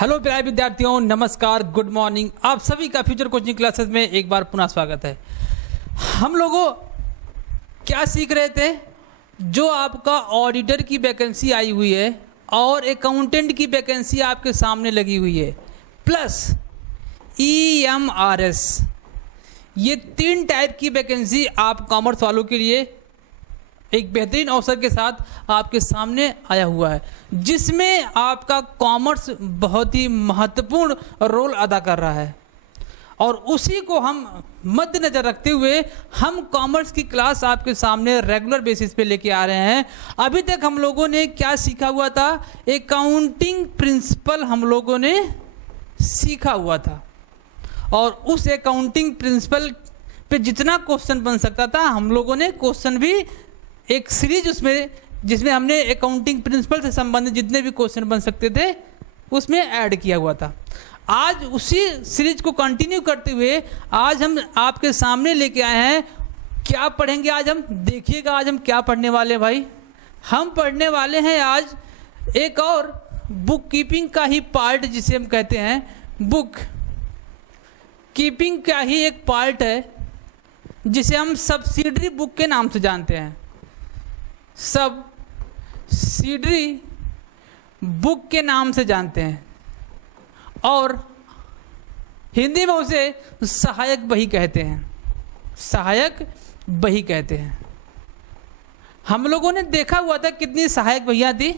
Hello प्यारे विद्यार्थियों, नमस्कार, गुड मॉर्निंग। आप सभी का फ्यूचर कोचिंग क्लासेस में एक बार पुनः स्वागत है। हम लोगों क्या सीख रहे थे? जो आपका ऑडिटर की वैकेंसी आई हुई है और अकाउंटेंट की वैकेंसी आपके सामने लगी हुई है, प्लस EMRS, ये 3 टाइप की वैकेंसी आप कॉमर्स वालों के लिए एक बेहतरीन अवसर के साथ आपके सामने आया हुआ है, जिसमें आपका कॉमर्स बहुत ही महत्वपूर्ण रोल अदा कर रहा है। और उसी को हम मद्देनजर रखते हुए हम कॉमर्स की क्लास आपके सामने रेगुलर बेसिस पे लेके आ रहे हैं। अभी तक हम लोगों ने क्या सीखा हुआ था? अकाउंटिंग प्रिंसिपल हम लोगों ने सीखा हुआ था, और उस अकाउंटिंग प्रिंसिपल पे जितना क्वेश्चन बन सकता था हम लोगों ने क्वेश्चन भी एक सीरीज उसमें, जिसमें हमने अकाउंटिंग प्रिंसिपल से संबंधित जितने भी क्वेश्चन बन सकते थे उसमें ऐड किया हुआ था। आज उसी सीरीज को कंटिन्यू करते हुए आज हम आपके सामने लेके आए हैं। क्या पढ़ेंगे आज हम? देखिएगा आज हम क्या पढ़ने वाले हैं भाई। हम पढ़ने वाले हैं आज एक और बुक कीपिंग का ही पार्ट, जिसे हम कहते हैं बुक कीपिंग का ही एक पार्ट है, जिसे हम सब्सिडरी बुक के नाम से जानते हैं। सब्सिडरी बुक के नाम से जानते हैं, और हिंदी में उसे सहायक बही कहते हैं। सहायक बही कहते हैं। हम लोगों ने देखा हुआ था कितनी सहायक बहियाँ थी,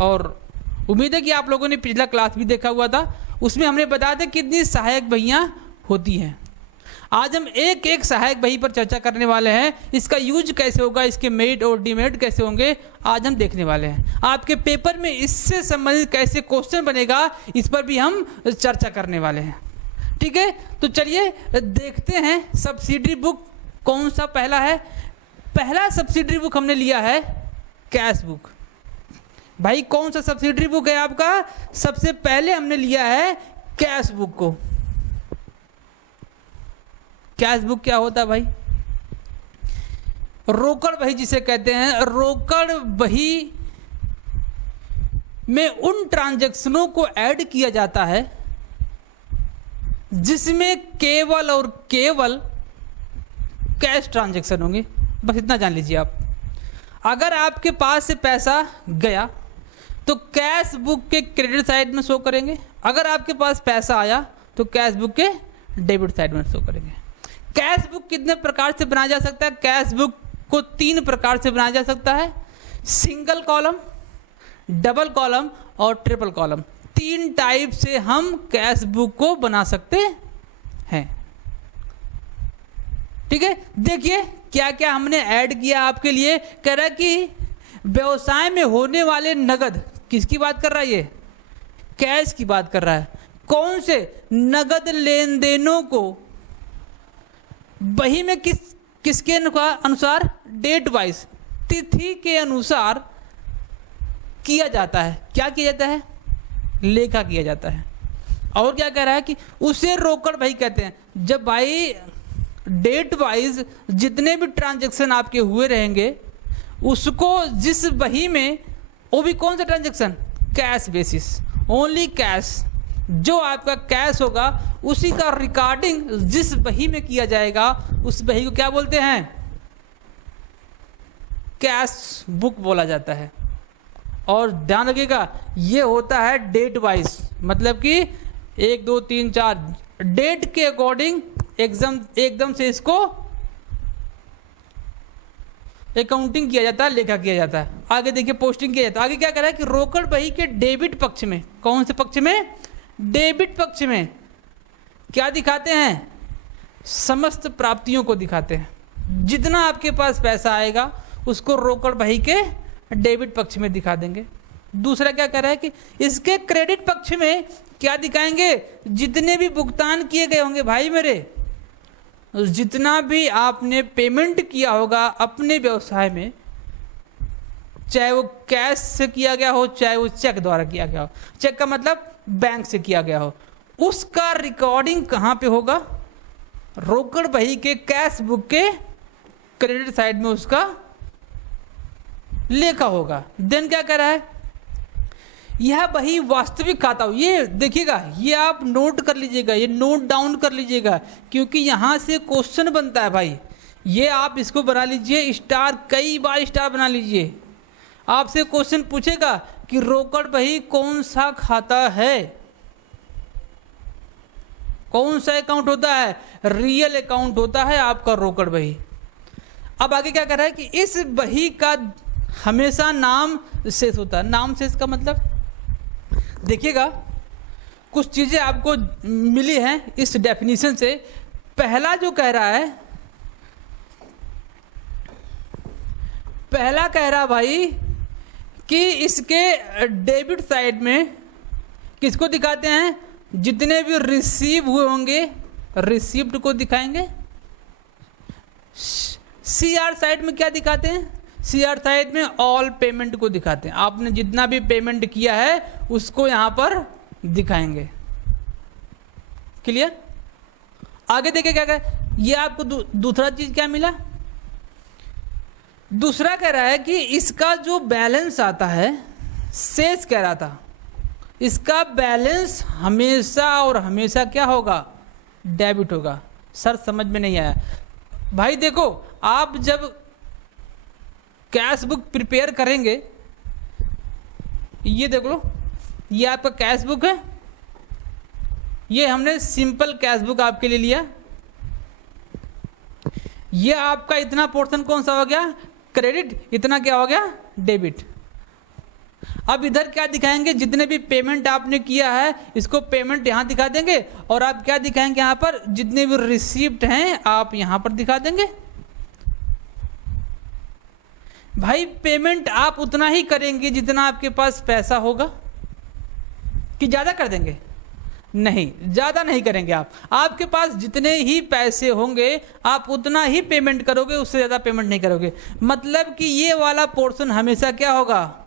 और उम्मीद है कि आप लोगों ने पिछला क्लास भी देखा हुआ था। उसमें हमने बताया था कितनी सहायक बहियाँ होती हैं। आज हम एक एक सहायक बही पर चर्चा करने वाले हैं। इसका यूज कैसे होगा, इसके मेरिट और डिमेरिट कैसे होंगे, आज हम देखने वाले हैं। आपके पेपर में इससे संबंधित कैसे क्वेश्चन बनेगा, इस पर भी हम चर्चा करने वाले हैं। ठीक है, तो चलिए देखते हैं सब्सिडरी बुक कौन सा पहला है। पहला सब्सिडरी बुक हमने लिया है कैश बुक। भाई कौन सा सब्सिडरी बुक है आपका? सबसे पहले हमने लिया है कैश बुक को। कैश बुक क्या होता है भाई? रोकड़ बही जिसे कहते हैं। रोकड़ बही में उन ट्रांजैक्शनों को ऐड किया जाता है जिसमें केवल और केवल कैश ट्रांजैक्शन होंगे। बस इतना जान लीजिए आप। अगर आपके पास से पैसा गया तो कैश बुक के क्रेडिट साइड में शो करेंगे, अगर आपके पास पैसा आया तो कैश बुक के डेबिट साइड में शो करेंगे। कैश बुक कितने प्रकार से बनाया जा सकता है? कैश बुक को 3 प्रकार से बनाया जा सकता है। सिंगल कॉलम, डबल कॉलम और ट्रिपल कॉलम। 3 टाइप से हम कैश बुक को बना सकते हैं। ठीक है, देखिए क्या क्या हमने ऐड किया आपके लिए। कह रहा है कि व्यवसाय में होने वाले नगद, किसकी बात कर रहा है? ये कैश की बात कर रहा है। कौन से नगद लेन देनों को बही में किसके अनुसार? डेट वाइज, तिथि के अनुसार किया जाता है। क्या किया जाता है? लेखा किया जाता है। और क्या कह रहा है कि उसे रोकड़ बही कहते हैं। जब भाई डेट वाइज जितने भी ट्रांजैक्शन आपके हुए रहेंगे, उसको जिस बही में, वो भी कौन सा transaction? Cash basis, only cash. जो आपका कैश होगा उसी का रिकॉर्डिंग जिस बही में किया जाएगा उस बही को क्या बोलते हैं? कैश बुक बोला जाता है। और ध्यान रखिएगा ये होता है डेट वाइज, मतलब कि 1 2 3 4 डेट के अकॉर्डिंग एकदम से इसको अकाउंटिंग किया जाता है, लेखा किया जाता है। आगे देखिए पोस्टिंग किया जाता है। आगे क्या कर रहा है कि रोकड़ बही के डेबिट पक्ष में, कौन से पक्ष में? डेबिट पक्ष में क्या दिखाते हैं? समस्त प्राप्तियों को दिखाते हैं। जितना आपके पास पैसा आएगा उसको रोकड़ बही के डेबिट पक्ष में दिखा देंगे। दूसरा क्या कर रहा है कि इसके क्रेडिट पक्ष में क्या दिखाएंगे? जितने भी भुगतान किए गए होंगे भाई मेरे, जितना भी आपने पेमेंट किया होगा अपने व्यवसाय में, चाहे वो कैश से किया गया हो चाहे वो चेक द्वारा किया गया हो, चेक का मतलब बैंक से किया गया हो, उसका रिकॉर्डिंग कहाँ पे होगा? रोकड़ बही के कैश बुक के क्रेडिट साइड में उसका लेखा होगा। देन क्या कर रहा है? यह वही वास्तविक खाता हो। ये देखिएगा, ये आप नोट कर लीजिएगा, ये नोट डाउन कर लीजिएगा, क्योंकि यहाँ से क्वेश्चन बनता है भाई। ये आप इसको बना लीजिए स्टार, कई बार स्टार बना लीजिए। आपसे क्वेश्चन पूछेगा कि रोकड़ बही कौन सा खाता है, कौन सा अकाउंट होता है, रियल अकाउंट होता है आपका रोकड़ बही। अब आगे क्या कर रहा है कि इस बही का हमेशा नाम शेष होता है। नाम शेष का मतलब देखिएगा, कुछ चीजें आपको मिली हैं इस डेफिनेशन से। पहला जो कह रहा है, पहला कह रहा भाई कि इसके डेबिट साइड में किसको दिखाते हैं, जितने भी रिसीव हुए होंगे रिसीव्ड को दिखाएंगे। सीआर साइड में क्या दिखाते हैं, सीआर साइड में ऑल पेमेंट को दिखाते हैं। आपने जितना भी पेमेंट किया है उसको यहां पर दिखाएंगे। क्लियर? आगे देखिए क्या कह, ये आपको दूसरा चीज क्या मिला। दूसरा कह रहा है कि इसका जो बैलेंस आता है, शेष कह रहा था, इसका बैलेंस हमेशा और हमेशा क्या होगा, डेबिट होगा। सर समझ में नहीं आया भाई। देखो, आप जब कैश बुक प्रिपेयर करेंगे, ये देख लो, ये आपका कैश बुक है, ये हमने सिंपल कैश बुक आपके लिए लिया। ये आपका इतना पोर्शन कौन सा हो गया, क्रेडिट, इतना क्या हो गया, डेबिट। अब इधर क्या दिखाएंगे, जितने भी पेमेंट आपने किया है इसको पेमेंट यहां दिखा देंगे, और आप क्या दिखाएंगे यहां पर, जितने भी रिसीप्ट हैं आप यहां पर दिखा देंगे। भाई पेमेंट आप उतना ही करेंगे जितना आपके पास पैसा होगा, कि ज्यादा कर देंगे, नहीं ज्यादा नहीं करेंगे। आप आपके पास जितने ही पैसे होंगे आप उतना ही पेमेंट करोगे, उससे ज्यादा पेमेंट नहीं करोगे। मतलब कि ये वाला पोर्शन हमेशा क्या होगा,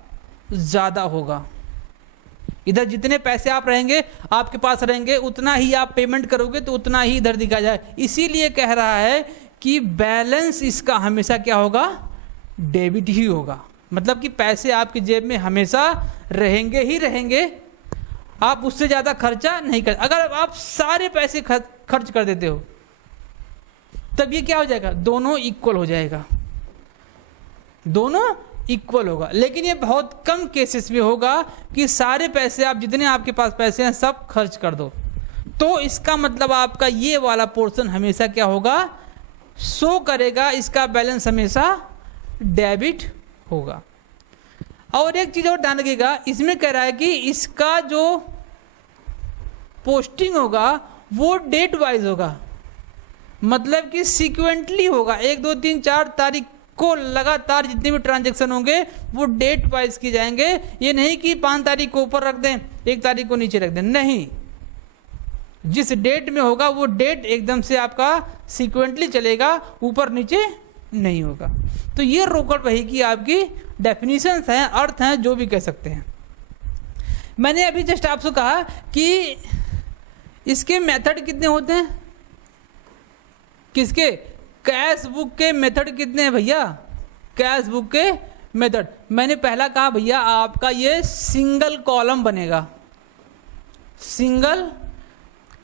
ज्यादा होगा। इधर जितने पैसे आप रहेंगे, आपके पास रहेंगे, उतना ही आप पेमेंट करोगे, तो उतना ही इधर दिखा जाए। इसीलिए कह रहा है कि बैलेंस इसका हमेशा क्या होगा, डेबिट ही होगा। मतलब कि पैसे आपकी जेब में हमेशा रहेंगे ही रहेंगे, आप उससे ज्यादा खर्चा नहीं कर। अगर आप सारे पैसे खर्च कर देते हो तब ये क्या हो जाएगा, दोनों इक्वल हो जाएगा, दोनों इक्वल होगा। लेकिन ये बहुत कम केसेस में होगा कि सारे पैसे आप, जितने आपके पास पैसे हैं सब खर्च कर दो। तो इसका मतलब आपका ये वाला पोर्शन हमेशा क्या होगा, शो करेगा, इसका बैलेंस हमेशा डेबिट होगा। और एक चीज और ध्यान रखिएगा, इसमें कह रहा है कि इसका जो पोस्टिंग होगा वो डेट वाइज होगा, मतलब कि सीक्वेंटली होगा। 1 2 3 4 तारीख को लगातार जितने भी ट्रांजैक्शन होंगे वो डेट वाइज की जाएंगे। ये नहीं कि 5 तारीख को ऊपर रख दें, 1 तारीख को नीचे रख दें, नहीं। जिस डेट में होगा वो डेट एकदम से आपका सीक्वेंटली चलेगा, ऊपर नीचे नहीं होगा। तो ये रोकड़ बही की आपकी डेफिनेशंस हैं, अर्थ हैं, जो भी कह सकते हैं। मैंने अभी जस्ट आपसे कहा कि इसके मेथड कितने होते हैं, किसके, कैश बुक के मेथड कितने हैं भैया, कैश बुक के मेथड। मैंने पहला कहा भैया आपका ये सिंगल कॉलम बनेगा, single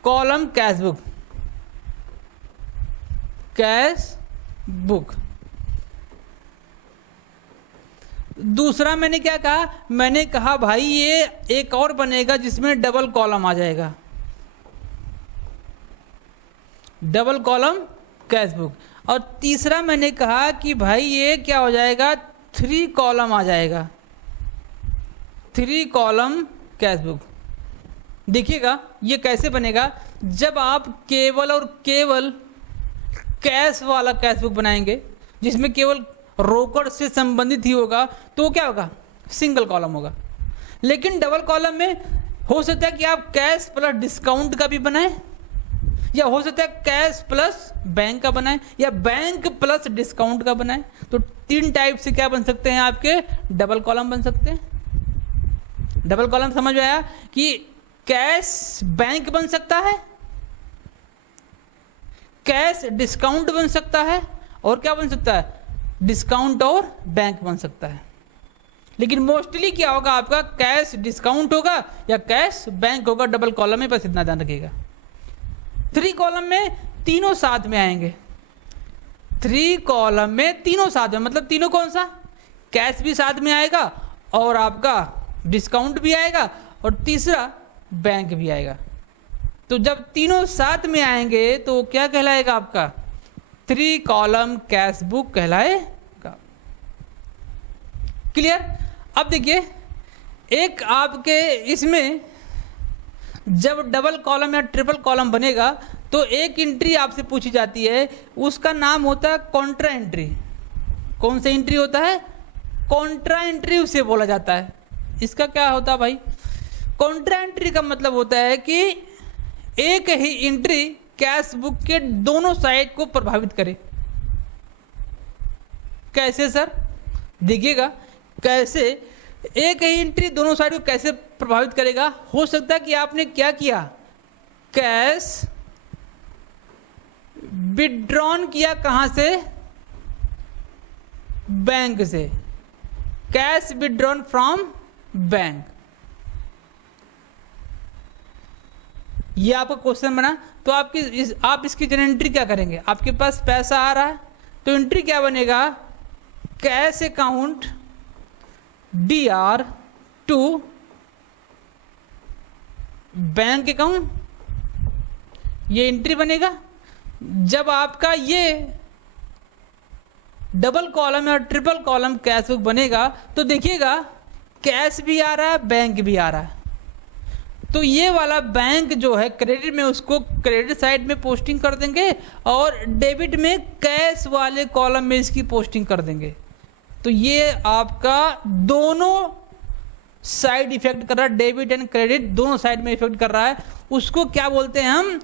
column cash book, cash book. दूसरा मैंने क्या कहा, मैंने कहा भाई ये एक और बनेगा जिसमें डबल कॉलम आ जाएगा, डबल कॉलम कैश बुक। और तीसरा मैंने कहा कि भाई ये क्या हो जाएगा, 3 कॉलम आ जाएगा, 3 कॉलम कैश बुक। देखिएगा ये कैसे बनेगा, जब आप केवल और केवल कैश वाला कैश बुक बनाएंगे जिसमें केवल रोकड़ से संबंधित ही होगा, तो क्या होगा, सिंगल कॉलम होगा। लेकिन डबल कॉलम में हो सकता है कि आप कैश प्लस डिस्काउंट का भी बनाएं, या हो सकता है कैश प्लस बैंक का बनाएं, या बैंक प्लस डिस्काउंट का बनाएं। तो 3 टाइप से क्या बन सकते हैं आपके, डबल कॉलम बन सकते हैं। डबल कॉलम समझ में आया कि कैश बैंक बन सकता है, कैश डिस्काउंट बन सकता है, और क्या बन सकता है, डिस्काउंट और बैंक बन सकता है। लेकिन मोस्टली क्या होगा आपका, कैश डिस्काउंट होगा या कैश बैंक होगा, डबल कॉलम में, बस इतना ध्यान रखिएगा। 3 कॉलम में तीनों साथ में आएंगे, 3 कॉलम में तीनों साथ में, मतलब तीनों कौन सा, कैश भी साथ में आएगा और आपका डिस्काउंट भी आएगा और तीसरा बैंक भी आएगा। तो जब तीनों साथ में आएंगे तो क्या कहलाएगा आपका, 3 कॉलम कैश बुक कहलाएगा। क्लियर। अब देखिए, एक आपके इसमें जब डबल कॉलम या ट्रिपल कॉलम बनेगा तो एक एंट्री आपसे पूछी जाती है, उसका नाम होता है कॉन्ट्रा एंट्री। कौन सा एंट्री होता है, कॉन्ट्रा एंट्री उसे बोला जाता है। इसका क्या होता है भाई, कॉन्ट्रा एंट्री का मतलब होता है कि एक ही एंट्री कैश बुक के दोनों साइड को प्रभावित करे। कैसे सर, देखिएगा कैसे एक ही एंट्री दोनों साइड को कैसे प्रभावित करेगा। हो सकता है कि आपने क्या किया, कैश विड्रॉन किया, कहां से, बैंक से, कैश विड्रॉन फ्रॉम बैंक, ये आपका क्वेश्चन बना। तो आप इसकी जन एंट्री क्या करेंगे, आपके पास पैसा आ रहा है तो एंट्री क्या बनेगा, cash account DR to bank account, ये एंट्री बनेगा। जब आपका ये डबल कॉलम या ट्रिपल कॉलम कैश बुक बनेगा तो देखिएगा कैश भी आ रहा है, बैंक भी आ रहा है। तो ये वाला बैंक जो है क्रेडिट में, उसको क्रेडिट साइड में पोस्टिंग कर देंगे और डेबिट में कैश वाले कॉलम में इसकी पोस्टिंग कर देंगे। तो ये आपका दोनों साइड इफेक्ट कर रहा है, डेबिट एंड क्रेडिट दोनों साइड में इफेक्ट कर रहा है। उसको क्या बोलते हैं हम,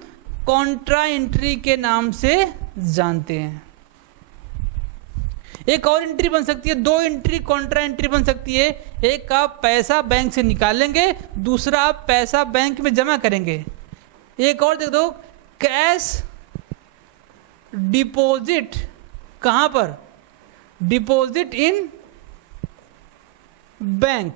कॉन्ट्रा एंट्री के नाम से जानते हैं। एक और एंट्री बन सकती है, 2 एंट्री कॉन्ट्रा एंट्री बन सकती है। एक आप पैसा बैंक से निकालेंगे, दूसरा आप पैसा बैंक में जमा करेंगे। एक और देख दो, कैश डिपॉजिट, कहां पर, डिपॉजिट इन बैंक।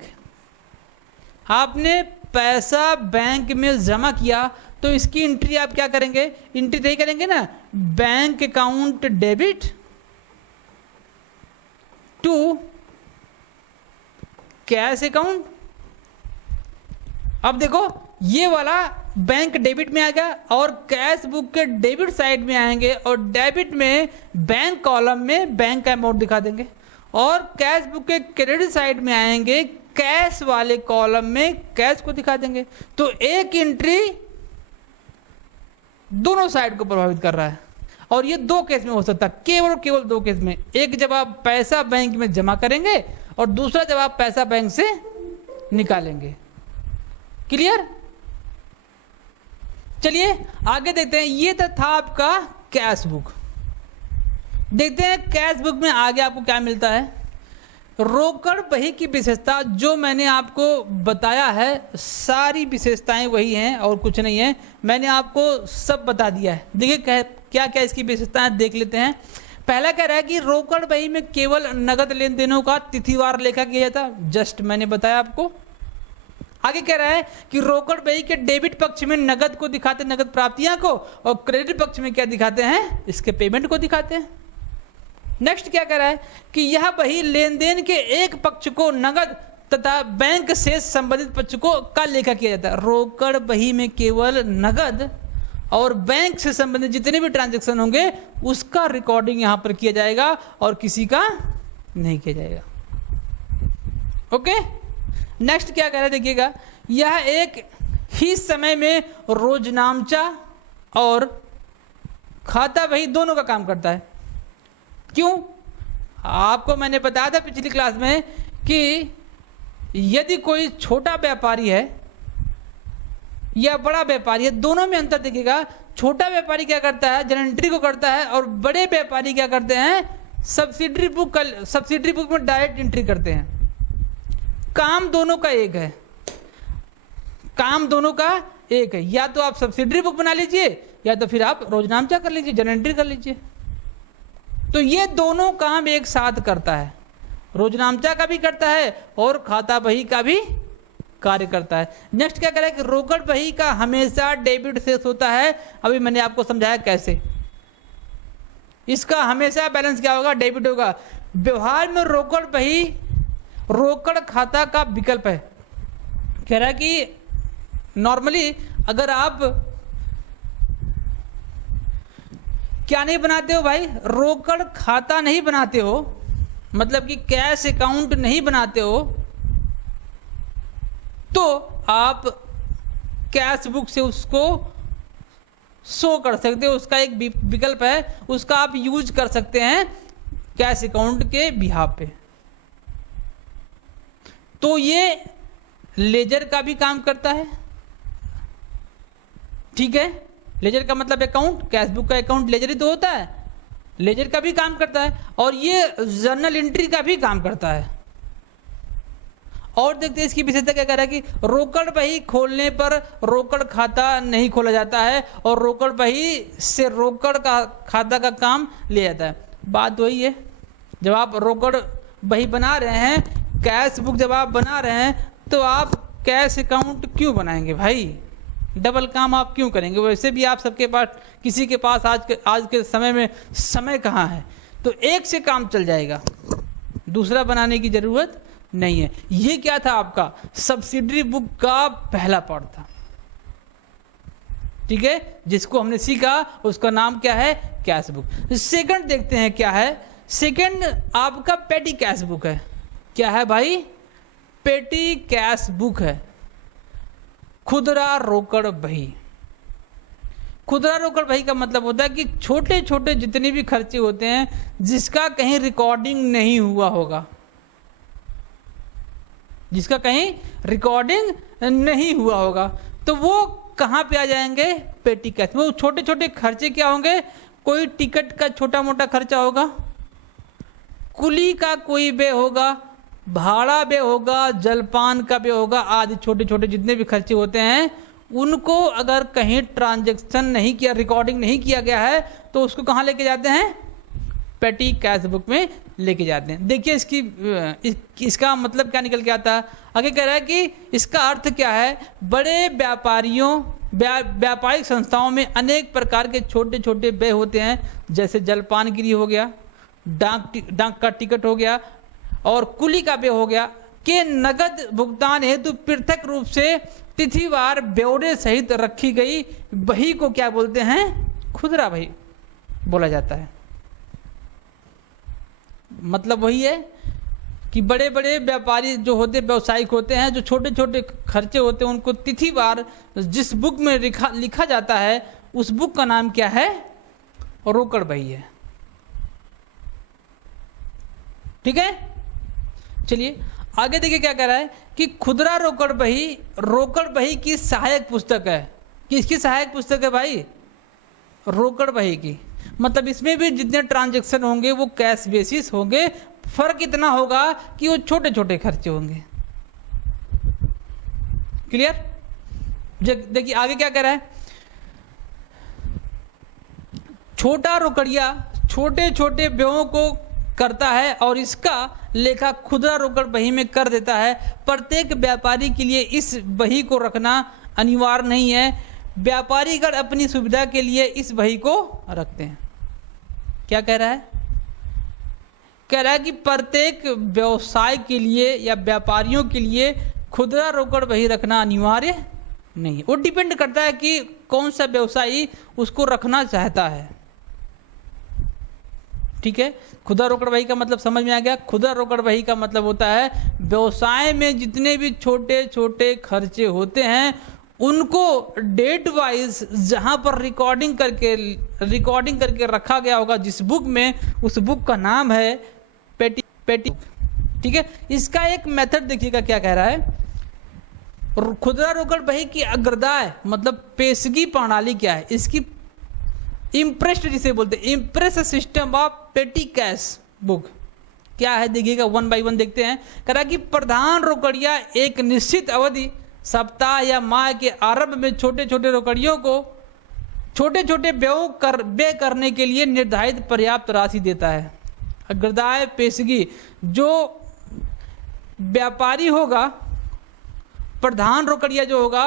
आपने पैसा बैंक में जमा किया तो इसकी एंट्री आप क्या करेंगे, एंट्री यही करेंगे ना, bank account debit to cash account. अब देखो ये वाला बैंक डेबिट में आ गया और कैश बुक के डेबिट साइड में आएंगे और डेबिट में बैंक कॉलम में बैंक का अमाउंट दिखा देंगे और कैश बुक के क्रेडिट साइड में आएंगे, कैश वाले कॉलम में कैश को दिखा देंगे। तो एक एंट्री दोनों साइड को प्रभावित कर रहा है और ये 2 केस में हो सकता है, केवल और केवल 2 केस में। एक जब आप पैसा बैंक में जमा करेंगे और दूसरा जब आप पैसा बैंक से निकालेंगे। क्लियर। चलिए आगे देखते हैं। ये तो था आपका कैश बुक। देखते हैं कैश बुक में आगे आपको क्या मिलता है। रोकड़ बही की विशेषता जो मैंने आपको बताया है, सारी विशेषताएं वही हैं और कुछ नहीं है, मैंने आपको सब बता दिया है। देखिए क्या क्या इसकी विशेषताएं देख लेते हैं। पहला कह रहा है कि रोकड़ बही में केवल नगद लेन देनों का तिथिवार लेखा किया जाता, जस्ट मैंने बताया आपको। आगे कह रहा है कि रोकड़ बही के डेबिट पक्ष में नगद को दिखाते, नगद प्राप्तियां को, और क्रेडिट पक्ष में क्या दिखाते हैं, इसके पेमेंट को दिखाते हैं। नेक्स्ट क्या कह रहा है कि यह बही लेन देन के एक पक्ष को नगद तथा बैंक से संबंधित पक्ष को का लेखा किया जाता है। रोकड़ बही में केवल नगद और बैंक से संबंधित जितने भी ट्रांजैक्शन होंगे उसका रिकॉर्डिंग यहां पर किया जाएगा और किसी का नहीं किया जाएगा। ओके। नेक्स्ट क्या कह रहा है देखिएगा, यह एक ही समय में रोजनामचा और खाता बही दोनों का काम करता है। क्यों? आपको मैंने बताया था पिछली क्लास में कि यदि कोई छोटा व्यापारी है या बड़ा व्यापारी है, दोनों में अंतर देखिएगा। छोटा व्यापारी क्या करता है, जनरल एंट्री को करता है, और बड़े व्यापारी क्या करते हैं, सब्सिडरी बुक में डायरेक्ट एंट्री करते हैं। काम दोनों का एक है, काम दोनों का एक है। या तो आप सब्सिडरी बुक बना लीजिए या तो फिर आप रोजनामचा कर लीजिए, जनरल एंट्री कर लीजिए। तो ये दोनों काम एक साथ करता है रोजनामचा का भी करता है और खाता बही का भी कार्य करता है। नेक्स्ट क्या करें कि रोकड़ बही का हमेशा डेबिट शेष होता है। अभी मैंने आपको समझाया कैसे। इसका हमेशा बैलेंस क्या होगा, डेबिट होगा। व्यवहार में रोकड़ बही रोकड़ खाता का विकल्प है। कह रहा है कि नॉर्मली अगर आप क्या नहीं बनाते हो भाई, रोकड़ खाता नहीं बनाते हो, मतलब कि कैश अकाउंट नहीं बनाते हो, तो आप कैश बुक से उसको शो कर सकते हो। उसका एक विकल्प है, उसका आप यूज कर सकते हैं कैश अकाउंट के बिहाफ पे। तो ये लेजर का भी काम करता है, ठीक है। लेजर का मतलब अकाउंट, कैश बुक का अकाउंट लेजर ही तो होता है, लेजर का भी काम करता है। और ये जर्नल एंट्री का भी काम करता है। और देखते हैं इसकी विशेषता क्या कह रहा है कि रोकड़ बही खोलने पर रोकड़ खाता नहीं खोला जाता है और रोकड़ बही से रोकड़ का खाता का काम लिया जाता है। बात वही है, जब आप रोकड़ बही बना रहे हैं, कैश बुक जब आप बना रहे हैं, तो आप कैश अकाउंट क्यों बनाएंगे भाई, डबल काम आप क्यों करेंगे। वैसे भी आप सबके पास, किसी के पास आज के समय में समय कहाँ है, तो एक से काम चल जाएगा, दूसरा बनाने की जरूरत नहीं है। ये क्या था, आपका सब्सिडरी बुक का पहला पार्ट था, ठीक है, जिसको हमने सीखा, उसका नाम क्या है, कैश बुक। सेकंड देखते हैं क्या है। सेकंड आपका पेटी कैश बुक है। क्या है भाई, पेटी कैश बुक है। खुदरा रोकड़ बही। खुदरा रोकड़ बही का मतलब होता है कि छोटे छोटे जितने भी खर्चे होते हैं जिसका कहीं रिकॉर्डिंग नहीं हुआ होगा, जिसका कहीं रिकॉर्डिंग नहीं हुआ होगा, तो वो कहाँ पे आ जाएंगे, पेटी कैश। वो छोटे छोटे खर्चे क्या होंगे, कोई टिकट का छोटा मोटा खर्चा होगा, कुली का कोई व्यय होगा, भाड़ा व्यय होगा, जलपान का व्यय होगा, आदि छोटे छोटे जितने भी खर्चे होते हैं, उनको अगर कहीं ट्रांजैक्शन नहीं किया, रिकॉर्डिंग नहीं किया गया है, तो उसको कहाँ लेके जाते हैं, पेटी कैश बुक में लेके जाते हैं। देखिए इसका मतलब क्या निकल के आता है। आगे कह रहा है कि इसका अर्थ क्या है, बड़े व्यापारिक संस्थाओं में अनेक प्रकार के छोटे छोटे व्यय होते हैं, जैसे जलपान गिरी हो गया, डाक का टिकट हो गया और कुली का व्यय हो गया, के नगद भुगतान हेतु पृथक रूप से तिथिवार ब्यौरे सहित रखी गई बही को क्या बोलते हैं, खुदरा बही बोला जाता है। मतलब वही है कि बड़े बड़े व्यापारी जो होते, व्यवसायिक होते हैं, जो छोटे छोटे खर्चे होते हैं, उनको तिथिवार जिस बुक में लिखा जाता है, उस बुक का नाम क्या है, रोकड़ बही है, ठीक है। चलिए आगे देखिए क्या कह रहा है कि खुदरा रोकड़ बही की सहायक पुस्तक है। किसकी सहायक पुस्तक है भाई, रोकड़ बही की। मतलब इसमें भी जितने ट्रांजैक्शन होंगे वो कैश बेसिस होंगे, फर्क इतना होगा कि वो छोटे छोटे खर्चे होंगे। क्लियर। देखिए आगे क्या कह रहा है, छोटा रोकड़िया छोटे छोटे व्ययों को करता है और इसका लेखा खुदरा रोकड़ बही में कर देता है। प्रत्येक व्यापारी के लिए इस बही को रखना अनिवार्य नहीं है, व्यापारीगण अपनी सुविधा के लिए इस बही को रखते हैं। क्या कह रहा है, कह रहा है कि प्रत्येक व्यवसाय के लिए या व्यापारियों के लिए खुदरा रोकड़ बही रखना अनिवार्य नहीं है। वो डिपेंड करता है कि कौन सा व्यवसायी उसको रखना चाहता है, ठीक है। खुदरा रोकड़ बही का मतलब समझ में आ गया। खुदरा रोकड़ बही का मतलब होता है व्यवसाय में जितने भी छोटे छोटे खर्चे होते हैं उनको डेट वाइज जहां पर रिकॉर्डिंग करके रखा गया होगा, जिस बुक में, उस बुक का नाम है पेटी, ठीक है। इसका एक मेथड देखिएगा क्या कह रहा है। खुदरा रोकड़ बही की अग्रदाय मतलब पेशगी प्रणाली क्या है, इसकी इम्प्रेस्ड जिसे बोलते हैं, इम्प्रेस सिस्टम ऑफ पेटी कैश बुक क्या है, देखिएगा वन बाय वन देखते हैं। कह रहा कि प्रधान रोकड़िया एक निश्चित अवधि, सप्ताह या माह के आरंभ में छोटे छोटे रोकड़ियों को छोटे छोटे व्यय करने के लिए निर्धारित पर्याप्त राशि देता है। अग्रदाय पेशगी जो व्यापारी होगा, प्रधान रोकड़िया जो होगा,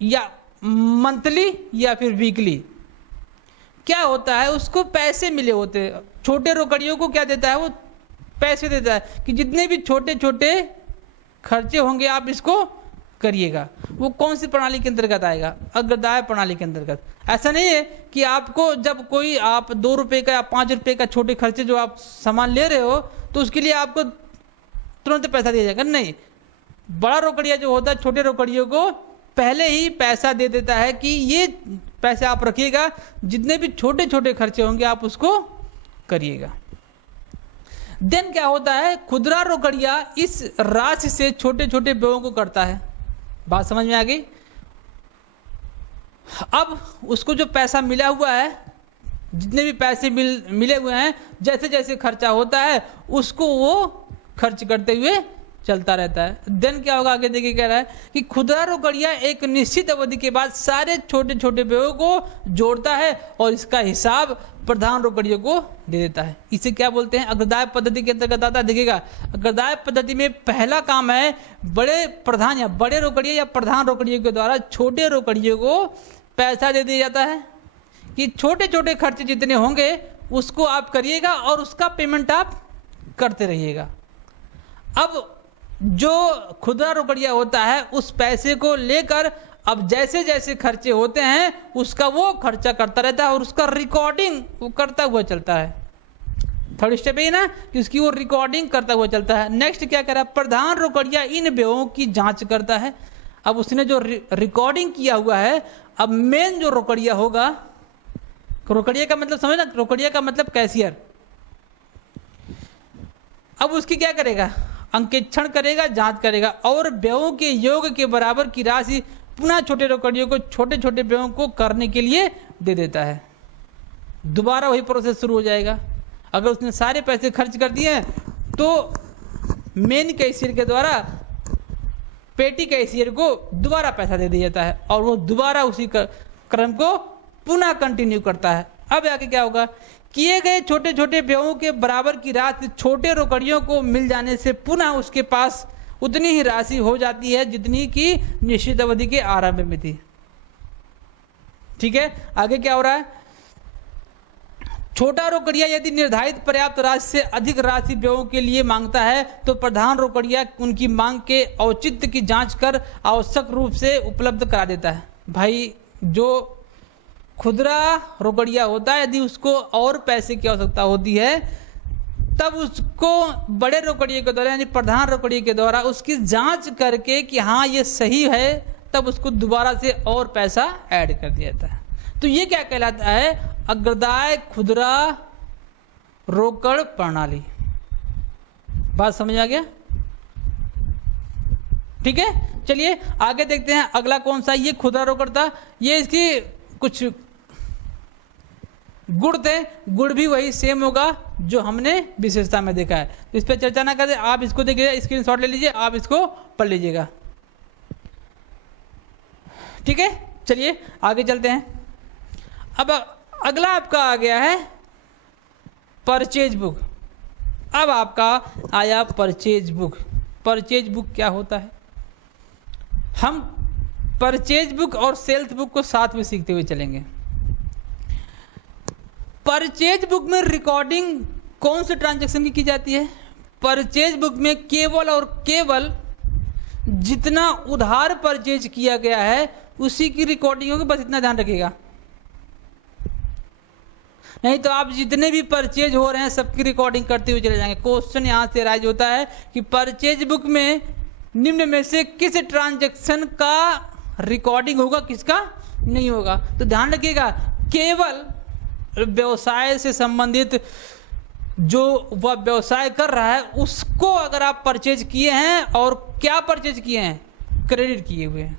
या मंथली या फिर वीकली, क्या होता है उसको पैसे मिले होते हैं। छोटे रोकड़ियों को क्या देता है, वो पैसे देता है कि जितने भी छोटे छोटे खर्चे होंगे आप इसको करिएगा। वो कौन सी प्रणाली के अंतर्गत आएगा, अग्रदाय प्रणाली के अंतर्गत। ऐसा नहीं है कि आपको जब कोई आप 2 रुपये का या 5 रुपये का छोटे खर्चे जो आप सामान ले रहे हो तो उसके लिए आपको तुरंत पैसा दिया जाएगा, नहीं। बड़ा रोकड़िया जो होता है छोटे रोकड़ियों को पहले ही पैसा दे देता है कि ये पैसे आप रखिएगा, जितने भी छोटे छोटे खर्चे होंगे आप उसको करिएगा। देन क्या होता है, खुदरा रोकड़िया इस राशि से छोटे छोटे व्ययों को करता है। बात समझ में आ गई। अब उसको जो पैसा मिला हुआ है, जितने भी पैसे मिले हुए हैं, जैसे जैसे खर्चा होता है उसको वो खर्च करते हुए चलता रहता है। देन क्या होगा, आगे देखिए कह रहा है कि खुदरा रोकड़िया एक निश्चित अवधि के बाद सारे छोटे छोटे व्ययों को जोड़ता है और इसका हिसाब प्रधान रोकड़ियों को दे देता है। इसे क्या बोलते हैं, अग्रदाय पद्धति के अंतर्गत आता है। देखिएगा, अग्रदाय पद्धति में पहला काम है बड़े प्रधान या बड़े रोकड़िए या प्रधान रोकड़ियों के द्वारा छोटे रोकड़ियों को पैसा दे दिया जाता है कि छोटे छोटे खर्चे जितने होंगे उसको आप करिएगा और उसका पेमेंट आप करते रहिएगा। अब जो खुदरा रोकड़िया होता है उस पैसे को लेकर अब जैसे जैसे खर्चे होते हैं उसका वो खर्चा करता रहता है और उसका रिकॉर्डिंग वो करता हुआ चलता है। थर्ड स्टेप है ना कि उसकी वो रिकॉर्डिंग करता हुआ चलता है। नेक्स्ट क्या कर रहा है, प्रधान रोकड़िया इन व्ययों की जांच करता है। अब उसने जो रिकॉर्डिंग किया हुआ है, अब मेन जो रोकड़िया होगा, रोकड़िया का मतलब समझ ना, रोकड़िया का मतलब कैशियर, अब उसकी क्या करेगा, अंकेक्षण करेगा, जांच करेगा और व्ययों के योग के बराबर की राशि पुनः छोटे रोकड़ियों को छोटे छोटे व्ययों को करने के लिए दे देता है। दोबारा वही प्रोसेस शुरू हो जाएगा। अगर उसने सारे पैसे खर्च कर दिए तो मेन कैशियर के द्वारा पेटी कैशियर को दोबारा पैसा दे दिया जाता है और वो दोबारा उसी क्रम को पुनः कंटिन्यू करता है। अब आगे क्या होगा, किए गए छोटे छोटे व्ययों के बराबर की राशि छोटे रोकड़ियों को मिल जाने से पुनः उसके पास उतनी ही राशि हो जाती है जितनी की निश्चित अवधि के आरंभ में थी। ठीक है, आगे क्या हो रहा है, छोटा रोकड़िया यदि निर्धारित पर्याप्त राशि से अधिक राशि व्ययों के लिए मांगता है तो प्रधान रोकड़िया उनकी मांग के औचित्य की जांच कर आवश्यक रूप से उपलब्ध करा देता है। भाई जो खुदरा रोकड़िया होता है यदि उसको और पैसे की आवश्यकता होती है तब उसको बड़े रोकड़िए के द्वारा यानी प्रधान रोकड़िए के द्वारा उसकी जांच करके कि हाँ ये सही है, तब उसको दोबारा से और पैसा ऐड कर दिया जाता है। तो ये क्या कहलाता है, अग्रदाय खुदरा रोकड़ प्रणाली। बात समझ आ गया? ठीक है, चलिए आगे देखते हैं अगला कौन सा। ये खुदरा रोकड़ था, ये इसकी कुछ गुण थे, गुण भी वही सेम होगा जो हमने विशेषता में देखा है। तो इस पर चर्चा ना करें, आप इसको देखिए, स्क्रीनशॉट ले लीजिए, आप इसको पढ़ लीजिएगा। ठीक है, चलिए आगे चलते हैं। अब अगला आपका आ गया है परचेज बुक। अब आपका आया परचेज बुक। परचेज बुक क्या होता है, हम परचेज बुक और सेल्स बुक को साथ में सीखते हुए चलेंगे। परचेज बुक में रिकॉर्डिंग कौन से ट्रांजैक्शन की जाती है, परचेज बुक में केवल और केवल जितना उधार परचेज किया गया है उसी की रिकॉर्डिंग होगी, बस इतना ध्यान रखिएगा। नहीं तो आप जितने भी परचेज हो रहे हैं सबकी रिकॉर्डिंग करते हुए चले जाएंगे। क्वेश्चन यहां से राइज होता है कि परचेज बुक में निम्न में से किस ट्रांजैक्शन का रिकॉर्डिंग होगा, किसका नहीं होगा। तो ध्यान रखिएगा, केवल व्यवसाय से संबंधित जो वह व्यवसाय कर रहा है उसको अगर आप परचेज किए हैं, और क्या परचेज किए हैं, क्रेडिट किए हुए हैं,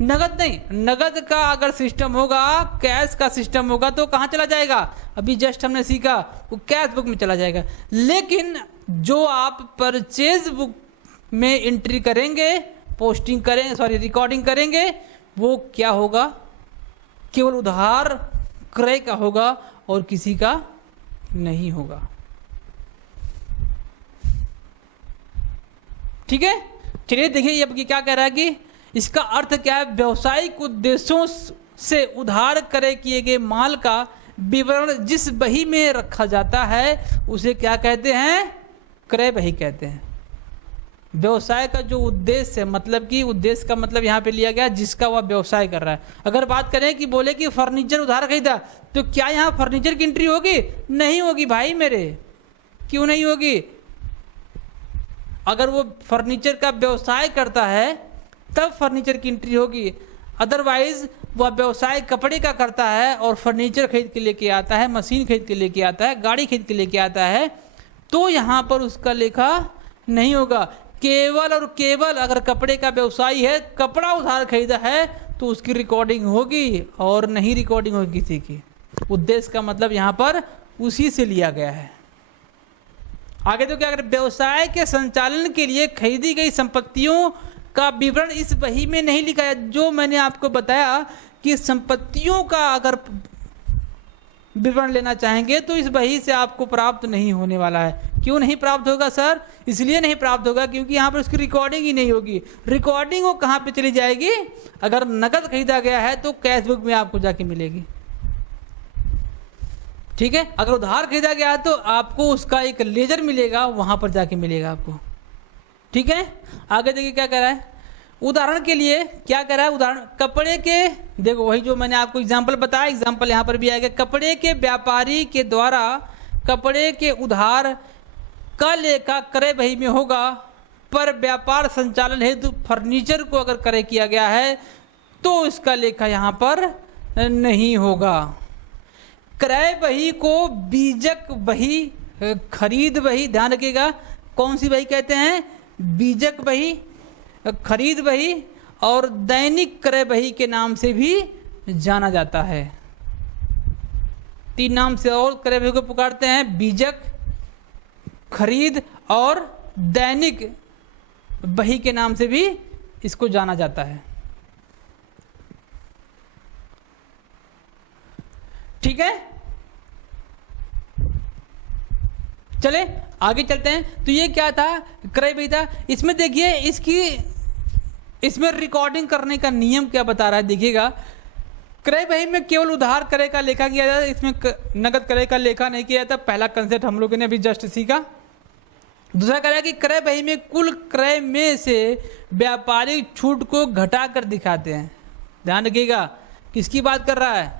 नगद नहीं। नगद का अगर सिस्टम होगा, कैश का सिस्टम होगा तो कहाँ चला जाएगा, अभी जस्ट हमने सीखा, वो कैश बुक में चला जाएगा। लेकिन जो आप परचेज बुक में एंट्री करेंगे, पोस्टिंग करेंगे, सॉरी रिकॉर्डिंग करेंगे, वो क्या होगा, केवल उधार क्रय का होगा और किसी का नहीं होगा। ठीक है, चलिए देखिए अब ये क्या कह रहा है कि इसका अर्थ क्या है। व्यवसायिक उद्देश्यों से उधार क्रय किए गए माल का विवरण जिस बही में रखा जाता है उसे क्या कहते हैं, क्रय बही कहते हैं। व्यवसाय का जो उद्देश्य है, मतलब कि उद्देश्य का मतलब यहाँ पे लिया गया जिसका वह व्यवसाय कर रहा है। अगर बात करें कि बोले कि फर्नीचर उधार खरीदा, तो क्या यहाँ फर्नीचर की एंट्री होगी? नहीं होगी भाई मेरे। क्यों नहीं होगी? अगर वो फर्नीचर का व्यवसाय करता है तब फर्नीचर की एंट्री होगी, अदरवाइज वह व्यवसाय कपड़े का करता है और फर्नीचर खरीद के लेके आता है, मशीन खरीद के लेके आता है, गाड़ी खरीद के लेके आता है, तो यहाँ पर उसका लेखा नहीं होगा। केवल और केवल अगर कपड़े का व्यवसाय है, कपड़ा उधार खरीदा है, तो उसकी रिकॉर्डिंग होगी और नहीं रिकॉर्डिंग होगी किसी की। उद्देश्य का मतलब यहाँ पर उसी से लिया गया है। आगे तो क्या, अगर व्यवसाय के संचालन के लिए खरीदी गई संपत्तियों का विवरण इस बही में नहीं लिखा है। जो मैंने आपको बताया कि संपत्तियों का अगर विवरण लेना चाहेंगे तो इस बही से आपको प्राप्त नहीं होने वाला है। क्यों नहीं प्राप्त होगा सर? इसलिए नहीं प्राप्त होगा क्योंकि यहाँ पर उसकी रिकॉर्डिंग ही नहीं होगी। रिकॉर्डिंग वो कहाँ पे चली जाएगी? अगर नकद खरीदा गया है तो कैश बुक में आपको जाके मिलेगी। ठीक है, अगर उधार खरीदा गया है तो आपको उसका एक लेजर मिलेगा, वहां पर जाके मिलेगा आपको। ठीक है, आगे देखिए क्या कह रहा है। उदाहरण के लिए क्या कह रहा है, उदाहरण कपड़े के, देखो वही जो मैंने आपको एग्जांपल बताया, एग्जांपल यहाँ पर भी आएगा। कपड़े के व्यापारी के द्वारा कपड़े के उधार का लेखा क्रय बही में होगा, पर व्यापार संचालन हेतु फर्नीचर को अगर क्रय किया गया है तो इसका लेखा यहाँ पर नहीं होगा। क्रय बही को बीजक बही, खरीद बही, ध्यान रखिएगा कौन सी बही कहते हैं, बीजक बही, खरीद बही और दैनिक क्रय बही के नाम से भी जाना जाता है। तीन नाम से और क्रय बही को पुकारते हैं, बीजक, खरीद और दैनिक बही के नाम से भी इसको जाना जाता है। ठीक है, चले आगे चलते हैं। तो ये क्या था, क्रय बही था। इसमें देखिए इसमें रिकॉर्डिंग करने का नियम क्या बता रहा है, देखिएगा। क्रय बही में केवल उधार क्रय का लेखा किया जाता है, इसमें नगद क्रय का लेखा नहीं किया जाता। पहला कंसेप्ट हम लोगों ने अभी जस्ट सीखा। दूसरा कह रहा है कि क्रय बही में कुल क्रय में से व्यापारिक छूट को घटा कर दिखाते हैं। ध्यान रखिएगा किसकी बात कर रहा है,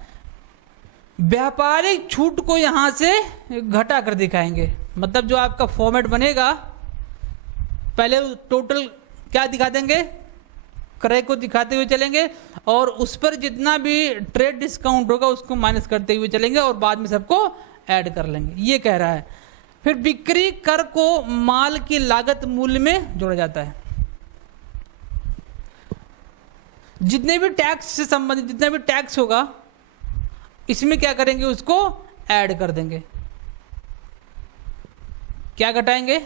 व्यापारिक छूट को यहां से घटा कर दिखाएंगे। मतलब जो आपका फॉर्मेट बनेगा, पहले टोटल क्या दिखा देंगे, क्रय को दिखाते हुए चलेंगे और उस पर जितना भी ट्रेड डिस्काउंट होगा उसको माइनस करते हुए चलेंगे और बाद में सबको ऐड कर लेंगे, ये कह रहा है। फिर बिक्री कर को माल की लागत मूल्य में जोड़ा जाता है। जितने भी टैक्स से संबंधित जितना भी टैक्स होगा इसमें क्या करेंगे, उसको ऐड कर देंगे। क्या घटाएंगे,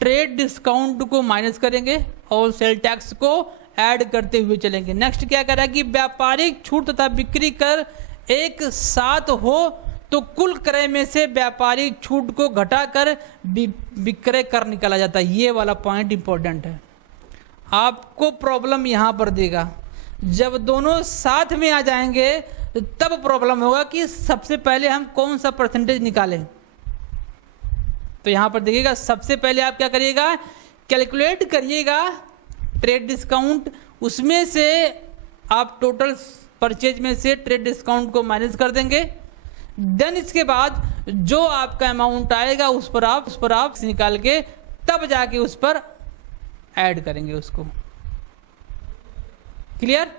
ट्रेड डिस्काउंट को माइनस करेंगे और सेल टैक्स को ऐड करते हुए चलेंगे। नेक्स्ट क्या कह रहा है कि व्यापारिक छूट तथा बिक्री कर एक साथ हो तो कुल क्रय में से व्यापारिक छूट को घटाकर विक्रय कर निकाला जाता है। ये वाला पॉइंट इंपॉर्टेंट है, आपको प्रॉब्लम यहां पर देगा। जब दोनों साथ में आ जाएंगे तब प्रॉब्लम होगा कि सबसे पहले हम कौन सा परसेंटेज निकालें। तो यहां पर देखिएगा, सबसे पहले आप क्या करिएगा, कैलकुलेट करिएगा ट्रेड डिस्काउंट, उसमें से आप टोटल परचेज में से ट्रेड डिस्काउंट को माइनस कर देंगे। देन इसके बाद जो आपका अमाउंट आएगा उस पर आप निकाल के तब जाके उस पर ऐड करेंगे उसको। क्लियर?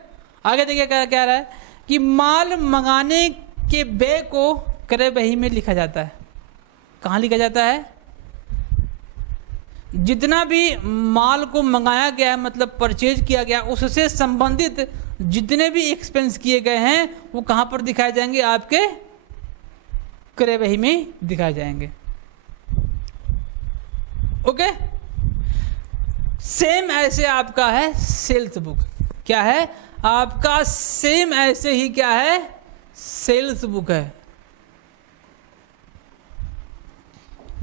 आगे देखिए क्या कह रहा है कि माल मंगाने के व्यय को क्रय बही में लिखा जाता है। कहाँ लिखा जाता है, जितना भी माल को मंगाया गया है, मतलब परचेज किया गया, उससे संबंधित जितने भी एक्सपेंस किए गए हैं वो कहां पर दिखाए जाएंगे, आपके क्रय बही में दिखाए जाएंगे। ओके, सेम ऐसे आपका है सेल्स बुक। क्या है आपका, सेम ऐसे ही क्या है, सेल्स बुक है,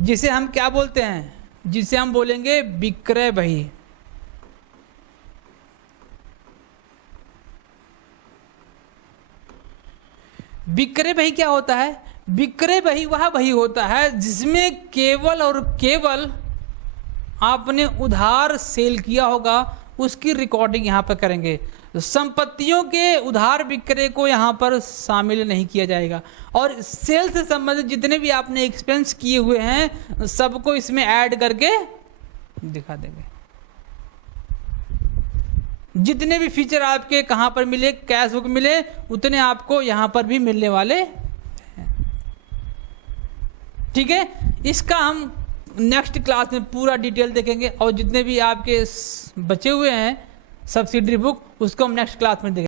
जिसे हम क्या बोलते हैं, जिसे हम बोलेंगे विक्रय बही। विक्रय बही क्या होता है? विक्रय बही वह बही होता है जिसमें केवल और केवल आपने उधार सेल किया होगा, उसकी रिकॉर्डिंग यहाँ पर करेंगे। संपत्तियों के उधार विक्रय को यहाँ पर शामिल नहीं किया जाएगा, और सेल से संबंधित जितने भी आपने एक्सपेंस किए हुए हैं सबको इसमें ऐड करके दिखा देंगे। जितने भी फीचर आपके कहाँ पर मिले, कैश बुक मिले, उतने आपको यहाँ पर भी मिलने वाले हैं। ठीक है, इसका हम नेक्स्ट क्लास में पूरा डिटेल देखेंगे, और जितने भी आपके बचे हुए हैं सब्सिडरी बुक, उसको हम नेक्स्ट क्लास में देखेंगे।